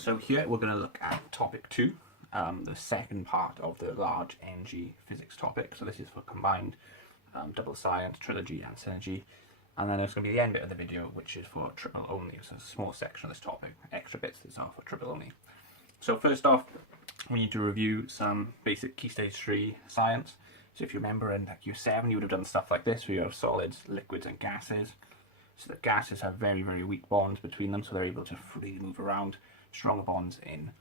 So here we're going to look at topic 2, the second part of the large energy physics topic. So this is for combined double science, trilogy and synergy. And then there's going to be the end bit of the video, which is for triple only. So it's a small section of this topic, extra bits that are for triple only. So first off, we need to review some basic key stage 3 science. So if you remember in year 7, you would have done stuff like this, where you have solids, liquids and gases. So the gases have very, very weak bonds between them, so they're able to freely move around. Stronger bonds in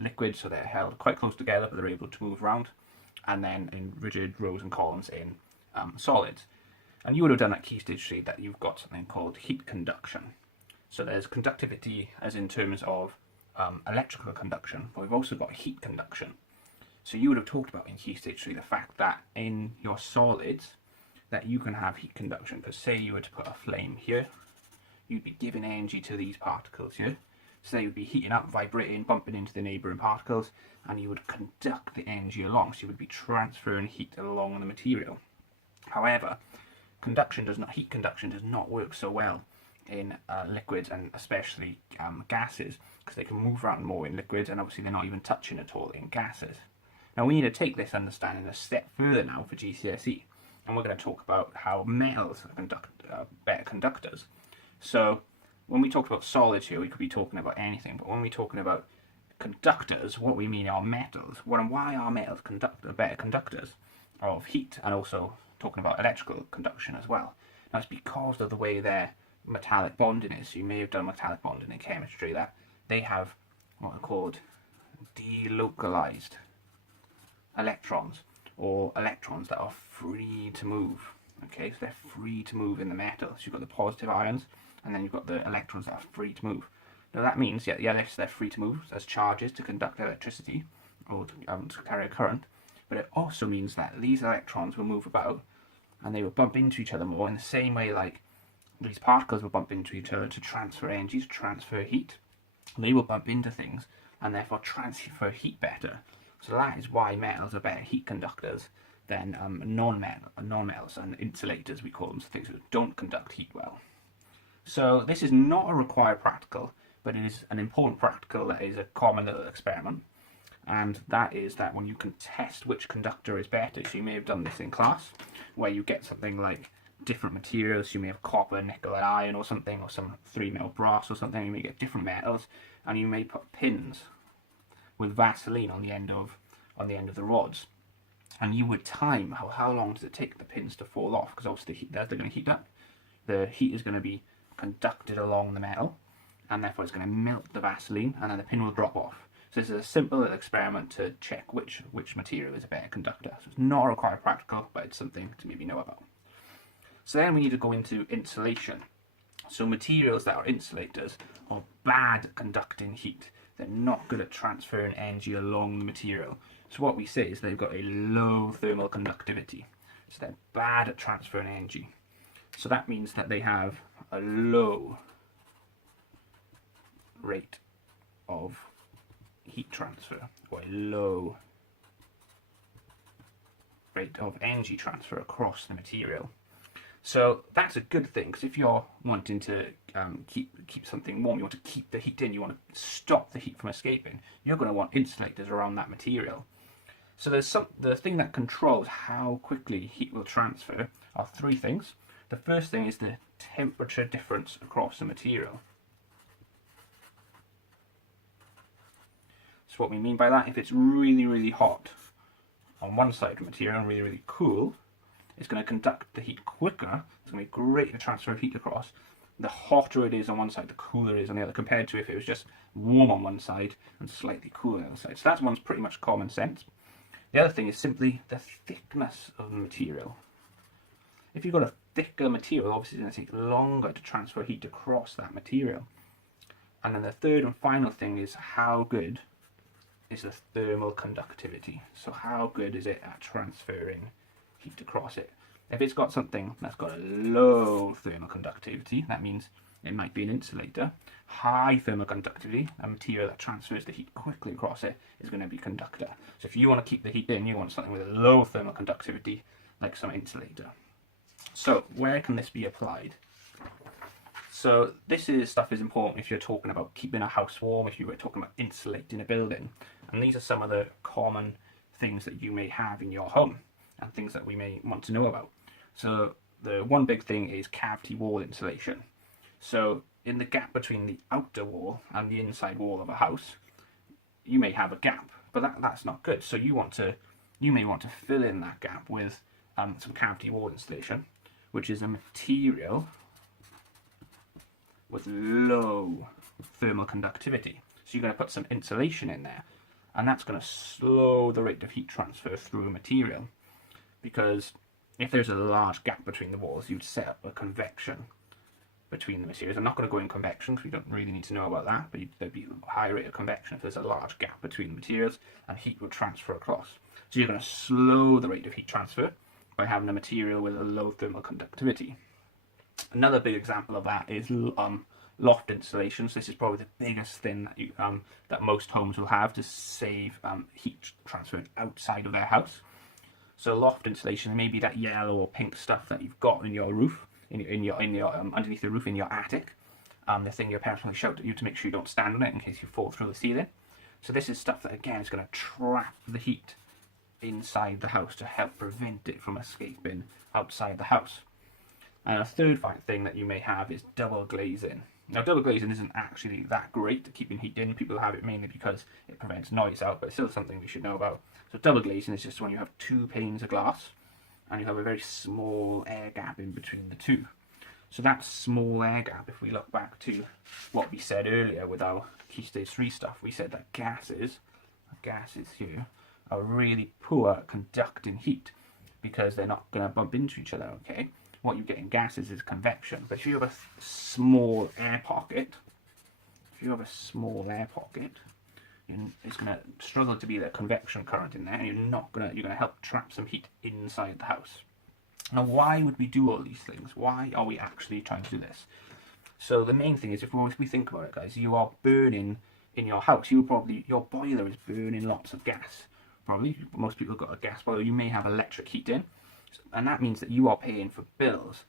liquids, so they're held quite close together, but they're able to move around. And then in rigid rows and columns in solids. And you would have done at key stage 3 that you've got something called heat conduction. So there's conductivity as in terms of electrical conduction, but we've also got heat conduction. So you would have talked about in key stage 3 the fact that in your solids that you can have heat conduction, because say you were to put a flame here, you'd be giving energy to these particles here. So they would be heating up, vibrating, bumping into the neighbouring particles, and you would conduct the energy along, so you would be transferring heat along the material. However, heat conduction does not work so well in liquids, and especially gases, because they can move around more in liquids, and obviously they're not even touching at all in gases. Now we need to take this understanding a step further now for GCSE, and we're going to talk about how metals are better conductors. So when we talk about solids here, we could be talking about anything, but when we're talking about conductors, what we mean are metals. Why are metals better conductors of heat, and also talking about electrical conduction as well? Now it's because of the way their metallic bonding is. So you may have done metallic bonding in chemistry, that they have what are called delocalized electrons, or electrons that are free to move. Okay, so they're free to move in the metal. So you've got the positive ions, and then you've got the electrons that are free to move. Now that means, yes, they're free to move as charges to conduct electricity, or to carry a current, but it also means that these electrons will move about, and they will bump into each other more in the same way like these particles will bump into each other to transfer energy, to transfer heat. They will bump into things, and therefore transfer heat better. So that is why metals are better heat conductors than non-metals and insulators, we call them, so things that don't conduct heat well. So this is not a required practical, but it is an important practical that is a common little experiment. And that is that when you can test which conductor is better, so you may have done this in class, where you get something like different materials. You may have copper, nickel and iron or something, or some 3 mil brass or something. You may get different metals, and you may put pins with Vaseline on the end of the rods, and you would time how long does it take the pins to fall off, because obviously they're going to heat up. The heat is going to be conducted along the metal, and therefore it's going to melt the Vaseline, and then the pin will drop off. So this is a simple little experiment to check which material is a better conductor. So it's not a required practical, but it's something to maybe know about. So then we need to go into insulation. So materials that are insulators are bad at conducting heat. They're not good at transferring energy along the material. So what we say is they've got a low thermal conductivity. So they're bad at transferring energy. So that means that they have a low rate of heat transfer, or a low rate of energy transfer across the material. So that's a good thing, because if you're wanting to keep something warm, you want to keep the heat in, you want to stop the heat from escaping, you're going to want insulators around that material. So the thing that controls how quickly heat will transfer are 3 things. The first thing is the temperature difference across the material. So what we mean by that, if it's really, really hot on one side of the material and really, really cool, it's going to conduct the heat quicker. It's going to be great to transfer heat across. The hotter it is on one side, the cooler it is on the other, compared to if it was just warm on one side and slightly cooler on the other side. So that one's pretty much common sense. The other thing is simply the thickness of the material. If you've got a thicker material, obviously it's going to take longer to transfer heat across that material. And then the third and final thing is how good is the thermal conductivity. So how good is it at transferring heat across it? If it's got something that's got a low thermal conductivity, that means it might be an insulator. High thermal conductivity, a material that transfers the heat quickly across it, is going to be conductor. So if you want to keep the heat in, you want something with a low thermal conductivity, like some insulator. So where can this be applied? So this stuff is important if you're talking about keeping a house warm, if you were talking about insulating a building. And these are some of the common things that you may have in your home and things that we may want to know about. So the one big thing is cavity wall insulation. So in the gap between the outer wall and the inside wall of a house, you may have a gap, but that's not good. So you may want to fill in that gap with some cavity wall insulation, which is a material with low thermal conductivity. So you're going to put some insulation in there, and that's going to slow the rate of heat transfer through a material, because if there's a large gap between the walls, you'd set up a convection between the materials. I'm not going to go in convection because we don't really need to know about that, but there'd be a high rate of convection if there's a large gap between the materials, and heat would transfer across. So you're going to slow the rate of heat transfer by having a material with a low thermal conductivity. Another big example of that is loft insulations. This is probably the biggest thing that that most homes will have to save heat transfer outside of their house. So loft insulation may be that yellow or pink stuff that you've got in your roof, in your underneath the roof in your attic. The thing your parents will shout at you to make sure you don't stand on it in case you fall through the ceiling. So this is stuff that again is going to trap the heat inside the house to help prevent it from escaping outside the house. And a third thing that you may have is double glazing. Now, double glazing isn't actually that great at keeping heat in. People have it mainly because it prevents noise out, but it's still something we should know about. So double glazing is just when you have two panes of glass and you have a very small air gap in between the two. So that small air gap, if we look back to what we said earlier with our key stage 3 stuff, we said that gases here, are really poor at conducting heat because they're not going to bump into each other, okay? What you get in gases is convection. But if you have a small air pocket, it's going to struggle to be the convection current in there, and you're going to help trap some heat inside the house. Now, why would we do all these things? Why are we actually trying to do this? So the main thing is, if we think about it, guys, you are burning in your house. Your boiler is burning lots of gas. Probably most people have got a gas boiler. You may have electric heating. And that means that you are paying for bills.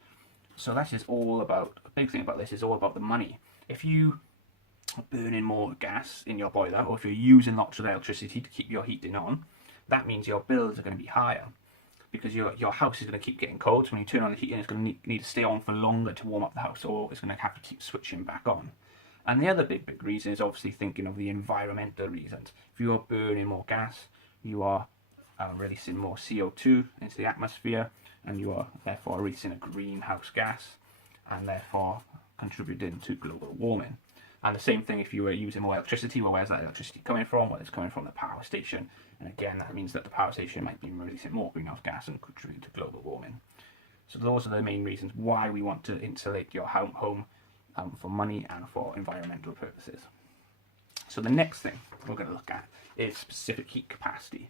So that is all about, a big thing about this is all about the money. If you are burning more gas in your boiler, or if you're using lots of electricity to keep your heating on, that means your bills are going to be higher. Because your house is going to keep getting cold, so when you turn on the heating, it's going to need to stay on for longer to warm up the house, or it's going to have to keep switching back on. And the other big reason is obviously thinking of the environmental reasons. If you are burning more gas, you are releasing more CO2 into the atmosphere, and you are therefore releasing a greenhouse gas and therefore contributing to global warming. And the same thing if you were using more electricity. Well, where's that electricity coming from? Well, it's coming from the power station, and again that means that the power station might be releasing more greenhouse gas and contributing to global warming. So those are the main reasons why we want to insulate your home for money and for environmental purposes. So the next thing we're going to look at is specific heat capacity.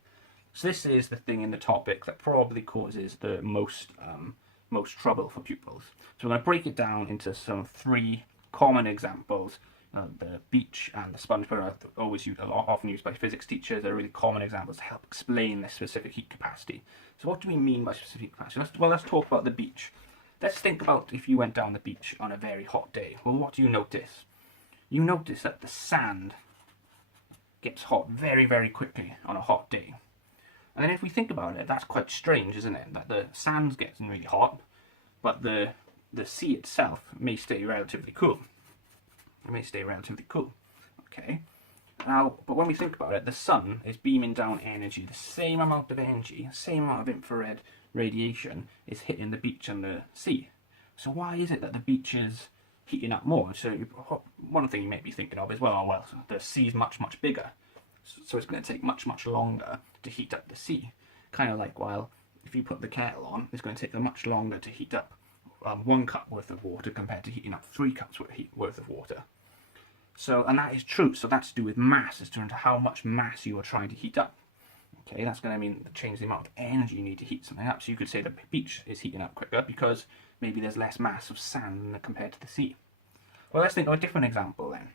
So this is the thing in the topic that probably causes the most trouble for pupils. So we're going to break it down into some 3 common examples. The beach and the sponge pudding are often used by physics teachers. They're really common examples to help explain this specific heat capacity. So what do we mean by specific capacity? Let's talk about the beach. Let's think about if you went down the beach on a very hot day. Well, what do you notice? You notice that the sand gets hot very, very quickly on a hot day. And then if we think about it, that's quite strange, isn't it? That the sand's getting really hot, but the sea itself may stay relatively cool. It may stay relatively cool. Okay. Now, but when we think about it, the sun is beaming down energy. The same amount of energy, same amount of infrared radiation is hitting the beach and the sea. So why is it that the beach is heating up more? So one thing you may be thinking of is, well, the sea is much, much bigger. So it's going to take much, much longer to heat up the sea. Kind of like, well, if you put the kettle on, it's going to take much longer to heat up 1 cup worth of water compared to heating up 3 cups worth of water. So, and that is true. So that's to do with mass, as to how much mass you are trying to heat up. Okay, that's going to change the amount of energy you need to heat something up. So you could say the beach is heating up quicker because maybe there's less mass of sand compared to the sea. Well, let's think of a different example then.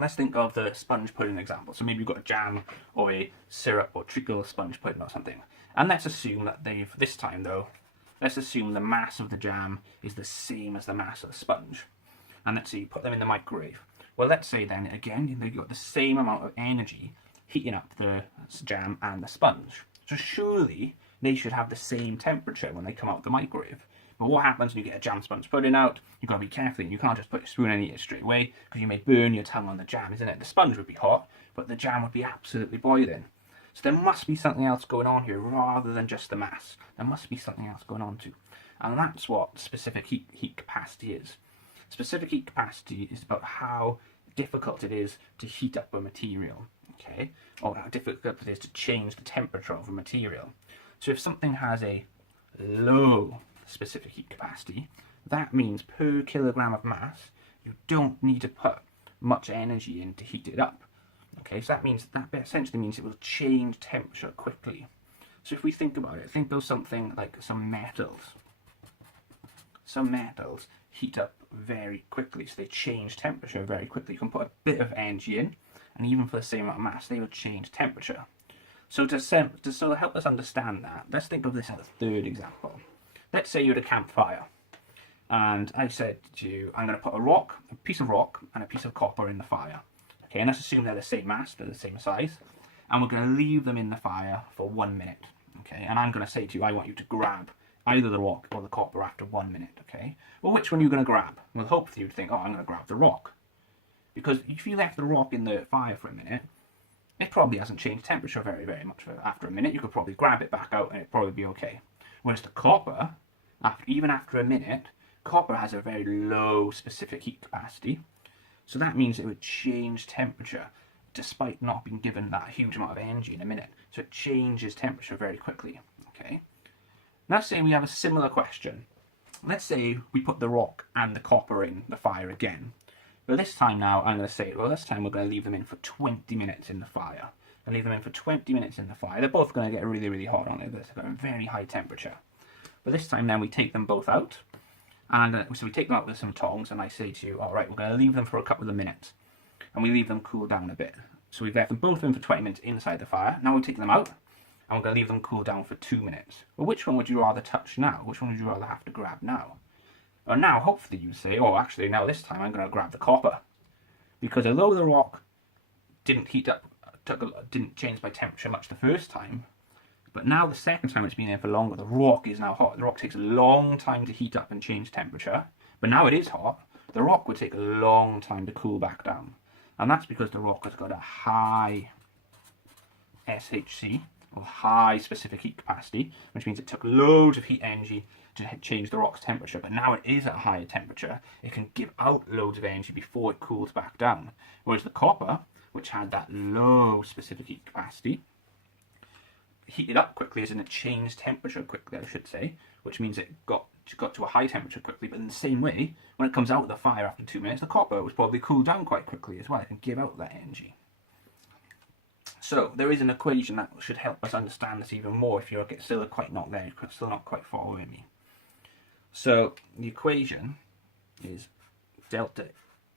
Let's think of the sponge pudding example. So maybe you've got a jam or a syrup or treacle sponge pudding or something. And let's assume that this time though, let's assume the mass of the jam is the same as the mass of the sponge. and let's say you put them in the microwave. Well, let's say then, again, you've got the same amount of energy heating up the jam and the sponge. So surely they should have the same temperature when they come out of the microwave. But what happens when you get a jam sponge pudding out? You've got to be careful, and you can't just put your spoon and eat it straight away, because you may burn your tongue on the jam, isn't it? The sponge would be hot, but the jam would be absolutely boiling. So there must be something else going on here rather than just the mass. There must be something else going on too. And that's what specific heat capacity is. Specific heat capacity is about how difficult it is to heat up a material, okay? Or how difficult it is to change the temperature of a material. So if something has a low specific heat capacity, that means per kilogram of mass, you don't need to put much energy in to heat it up. Okay, so that essentially means it will change temperature quickly. So if we think about it, think of something like some metals. Some metals heat up very quickly, so they change temperature very quickly. You can put a bit of energy in, and even for the same amount of mass, they will change temperature. So to sort of help us understand that, let's think of this as a third example. Let's say you're at a campfire, and I said to you, I'm going to put a piece of rock, and a piece of copper in the fire. Okay, and let's assume they're the same mass, they're the same size, and we're going to leave them in the fire for 1 minute. Okay, and I'm going to say to you, I want you to grab either the rock or the copper after 1 minute. Okay, well, which one are you going to grab? Well, hopefully you'd think, oh, I'm going to grab the rock, because if you left the rock in the fire for a minute, it probably hasn't changed temperature very much. After a minute, you could probably grab it back out and it'd probably be okay. Whereas the copper, even after a minute, copper has a very low specific heat capacity. So that means it would change temperature despite not being given that huge amount of energy in a minute. So it changes temperature very quickly. Okay. Now say we have a similar question. Let's say we put the rock and the copper in the fire again. But this time now I'm going to say, well, this time we're going to leave them in for 20 minutes in the fire. And leave them in for 20 minutes in the fire. They're both going to get really hot on it. They've got a very high temperature. But this time then we take them both out. And so we take them out with some tongs, and I say to you, all right, we're going to leave them for a couple of minutes. And we leave them cool down a bit. So we've left them both in for 20 minutes inside the fire. Now we take them out, and we're going to leave them cool down for 2 minutes. Well, which one would you rather touch now? Which one would you rather have to grab now? Well, now, hopefully you say, oh, actually, now this time I'm going to grab the copper. Because although the rock didn't heat up, didn't change by temperature much the first time, but now the second time it's been there for longer, the rock is now hot. The rock takes a long time to heat up and change temperature, but now it is hot. The rock would take a long time to cool back down. And that's because the rock has got a high SHC, or high specific heat capacity, which means it took loads of heat energy to change the rock's temperature, but now it is at a higher temperature. It can give out loads of energy before it cools back down. Whereas the copper, which had that low specific heat capacity, heated up quickly, as in it changed temperature quickly, I should say, which means it got to a high temperature quickly. But in the same way, when it comes out of the fire after 2 minutes, the copper was probably cooled down quite quickly as well. It can give out that energy. So there is an equation that should help us understand this even more if you're still not quite following me. So the equation is delta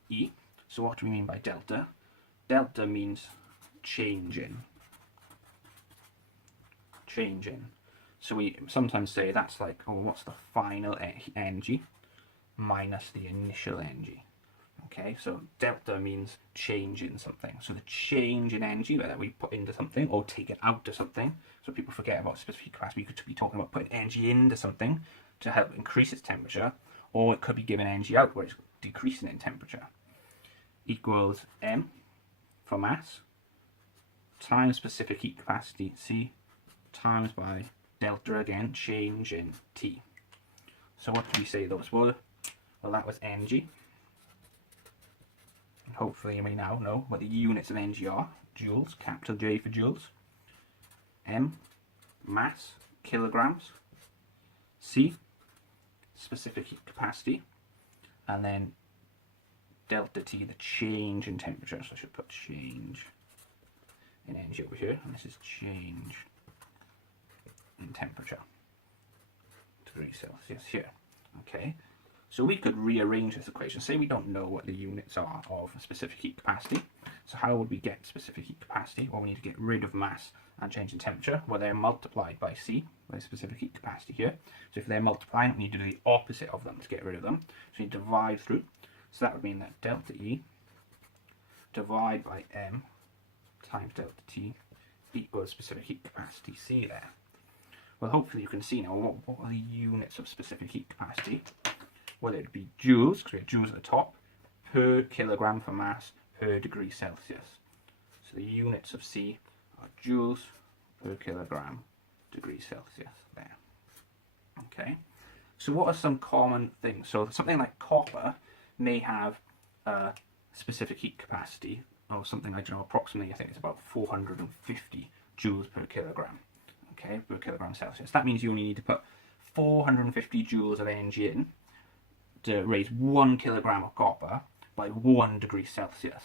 E. So what do we mean by delta? Delta means changing. So we sometimes say that's like, oh, what's the final energy minus the initial energy? Okay, so delta means change in something. So the change in energy that we put into something or take it out of something. So people forget about specific capacity. You could be talking about putting energy into something to help increase its temperature, or it could be giving energy out where it's decreasing in temperature. Equals M for mass times specific heat capacity C times by delta again, change in T. So what did we say those were? Well, that was energy. And hopefully you may now know what the units of energy are. Joules, capital J for joules. M, mass, kilograms. C, specific heat capacity. And then delta T, the change in temperature. So I should put change in energy over here. And this is change in temperature, degrees Celsius here. Okay, so we could rearrange this equation. Say we don't know what the units are of specific heat capacity. So how would we get specific heat capacity? Well, we need to get rid of mass and change in temperature. Well, they're multiplied by C, by specific heat capacity here. So if they're multiplying, we need to do the opposite of them to get rid of them. So you divide through. So that would mean that delta E divided by M times delta T equals specific heat capacity C there. Well, hopefully you can see now what are the units of specific heat capacity. Well, it would be joules, because we have joules at the top, per kilogram for mass per degree Celsius. So the units of C are joules per kilogram degree Celsius there. Okay, so what are some common things? So something like copper may have a specific heat capacity of something like, approximately, I think it's about 450 joules per kilogram. Okay, per kilogram Celsius. That means you only need to put 450 joules of energy in to raise 1 kilogram of copper by 1 degree Celsius.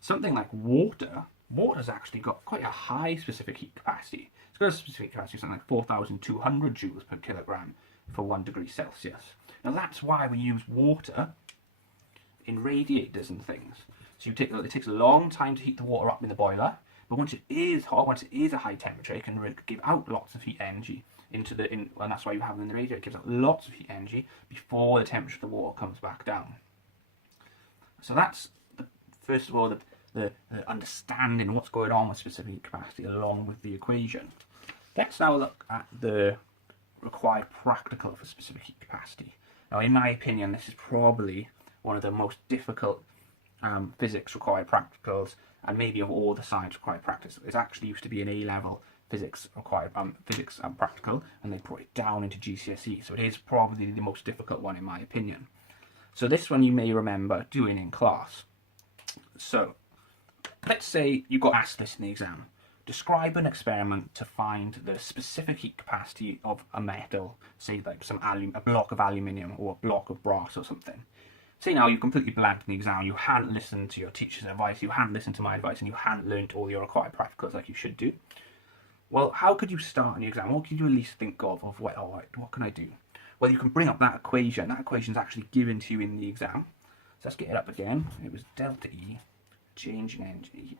Something like water's actually got quite a high specific heat capacity. It's got a specific capacity of something like 4,200 joules per kilogram for 1 degree Celsius. Now that's why we use water in radiators and things. So it takes a long time to heat the water up in the boiler, but once it is hot, once it is a high temperature, it can give out lots of heat energy and that's why you have them in the radiator. It gives out lots of heat energy before the temperature of the water comes back down. So that's first of all the understanding what's going on with specific heat capacity along with the equation. Let's now look at the required practical for specific heat capacity. Now, in my opinion, this is probably one of the most difficult physics required practicals, and maybe of all the science required practice. It actually used to be an A-level physics required practical, and they brought it down into GCSE. So it is probably the most difficult one in my opinion. So this one you may remember doing in class. So let's say you got asked this in the exam. Describe an experiment to find the specific heat capacity of a metal, say like a block of aluminium or a block of brass or something. Say now you completely blanked in the exam, you hadn't listened to your teacher's advice, you hadn't listened to my advice, and you hadn't learnt all your required practicals like you should do. Well, how could you start in the exam? What could you at least think of what can I do? Well, you can bring up that equation. That equation is actually given to you in the exam. So let's get it up again. It was delta E, change in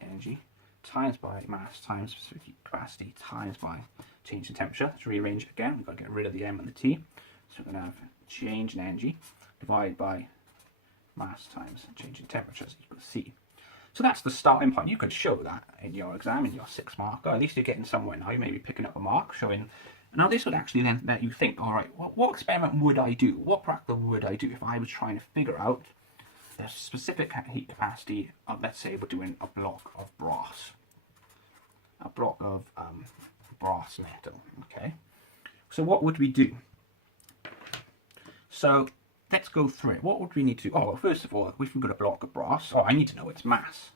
energy, times by mass times specific heat capacity times by change in temperature. Let's rearrange it again. We've got to get rid of the M and the T. So we're going to have change in energy divided by mass times change in temperature is equal to C. So that's the starting point. You could show that in your exam, in your 6 marker. At least you're getting somewhere now. You may be picking up a mark showing. Now this would actually then let you think, all right, what experiment would I do? What practical would I do if I was trying to figure out the specific heat capacity of, let's say we're doing a block of brass. A block of brass metal, okay? So what would we do? So let's go through it. What would we need to do? Oh, well, first of all, if we've got a block of brass, I need to know its mass.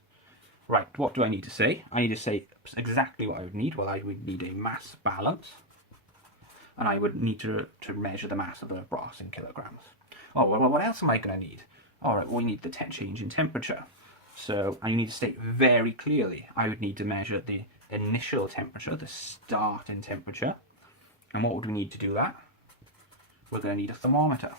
Right, what do I need to say? I need to say exactly what I would need. Well, I would need a mass balance. And I would need to measure the mass of the brass in kilograms. Oh, well, what else am I going to need? All right, well, we need the change in temperature. So I need to state very clearly, I would need to measure the initial temperature, the starting temperature. And what would we need to do that? We're going to need a thermometer.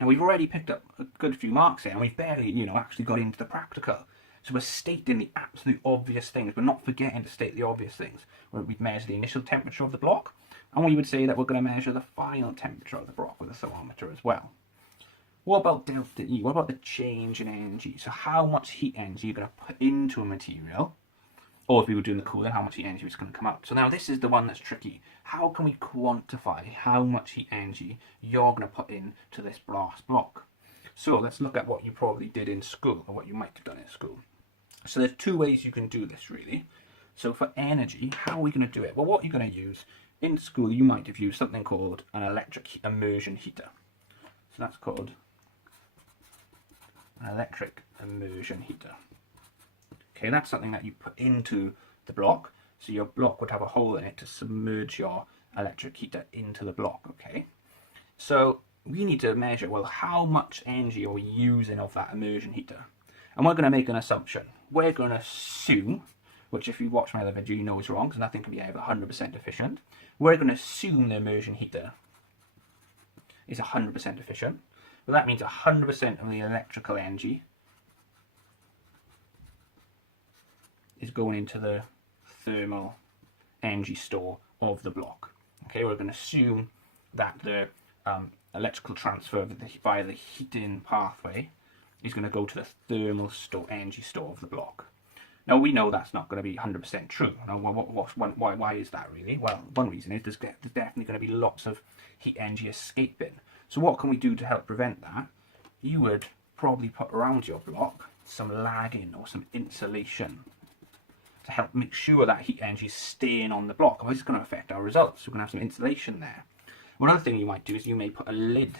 Now we've already picked up a good few marks here, and we've barely, actually got into the practical. So we're stating the absolute obvious things, but not forgetting to state the obvious things. We'd measure the initial temperature of the block, and we would say that we're going to measure the final temperature of the block with a thermometer as well. What about delta E? What about the change in energy? So how much heat energy you're going to put into a material, or if we were doing the cooling, how much heat energy was going to come out. So now this is the one that's tricky. How can we quantify how much heat energy you're going to put into this brass block? So let's look at what you probably did in school, or what you might have done in school. So there's 2 ways you can do this really. So for energy, how are we going to do it? Well, what you're going to use, in school you might have used something called an electric immersion heater. So that's called an electric immersion heater. Okay, that's something that you put into the block. So your block would have a hole in it to submerge your electric heater into the block, okay? So we need to measure, well, how much energy are we using of that immersion heater? And we're going to make an assumption. We're going to assume, which if you watch my other video you know is wrong, because nothing can be ever 100% efficient. We're going to assume the immersion heater is 100% efficient. Well, that means 100% of the electrical energy is going into the thermal energy store of the block. Okay, we're going to assume that the electrical transfer via the heating pathway is going to go to the thermal energy store of the block. Now we know that's not going to be 100% true. Now why is that really? Well, one reason is there's definitely going to be lots of heat energy escaping. So what can we do to help prevent that? You would probably put around your block some lagging or some insulation to help make sure that heat energy is staying on the block. Otherwise it's going to affect our results. We're going to have some insulation there. One other thing you might do is you may put a lid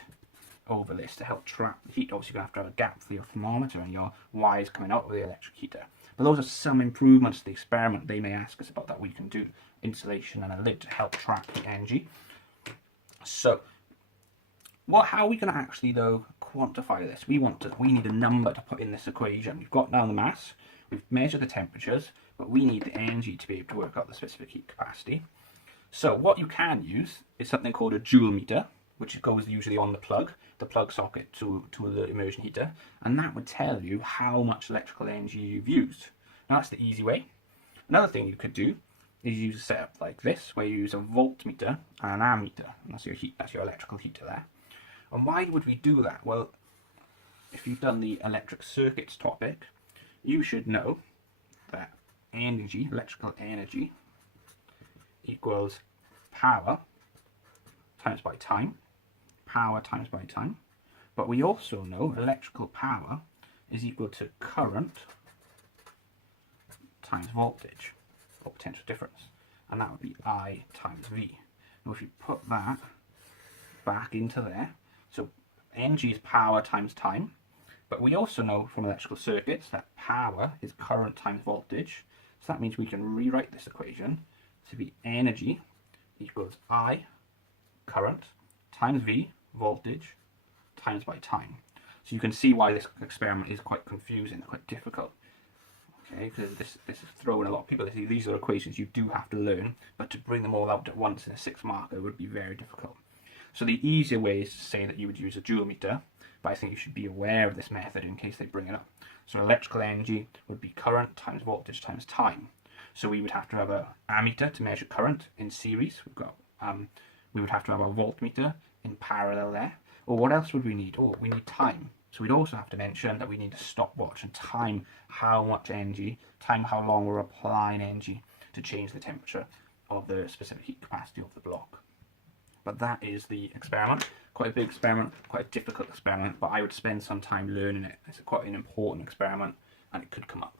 over this to help trap the heat. Obviously you're going to have a gap for your thermometer and your wires coming out of the electric heater. But those are some improvements to the experiment they may ask us about that we can do. Insulation and a lid to help trap the energy. So how are we going to actually though quantify this? We need a number to put in this equation. We've got down the mass, we've measured the temperatures, but we need the energy to be able to work out the specific heat capacity. So what you can use is something called a joule meter, which goes usually on the plug socket to the immersion heater, and that would tell you how much electrical energy you've used. Now that's the easy way. Another thing you could do is use a setup like this, where you use a voltmeter and an ammeter, and that's your electrical heater there. And why would we do that? Well, if you've done the electric circuits topic, you should know that energy, electrical energy, equals power times by time. Power times by time. But we also know electrical power is equal to current times voltage, or potential difference. And that would be I times V. Now if you put that back into there, so energy is power times time. But we also know from electrical circuits that power is current times voltage. So that means we can rewrite this equation to be energy equals I, current, times V, voltage, times by time. So you can see why this experiment is quite confusing, quite difficult. Okay, because this is throwing a lot of people. These are equations you do have to learn, but to bring them all out at once in a 6 marker would be very difficult. So the easier way is to say that you would use a joule meter, but I think you should be aware of this method in case they bring it up. So electrical energy would be current times voltage times time. So we would have to have an ammeter to measure current in series. We would have to have a voltmeter in parallel there. Or what else would we need? Oh, we need time. So we'd also have to mention that we need a stopwatch and time how much energy, time how long we're applying energy to change the temperature of the specific heat capacity of the block. But that is the experiment. Quite a big experiment, quite a difficult experiment, but I would spend some time learning it. It's quite an important experiment and it could come up.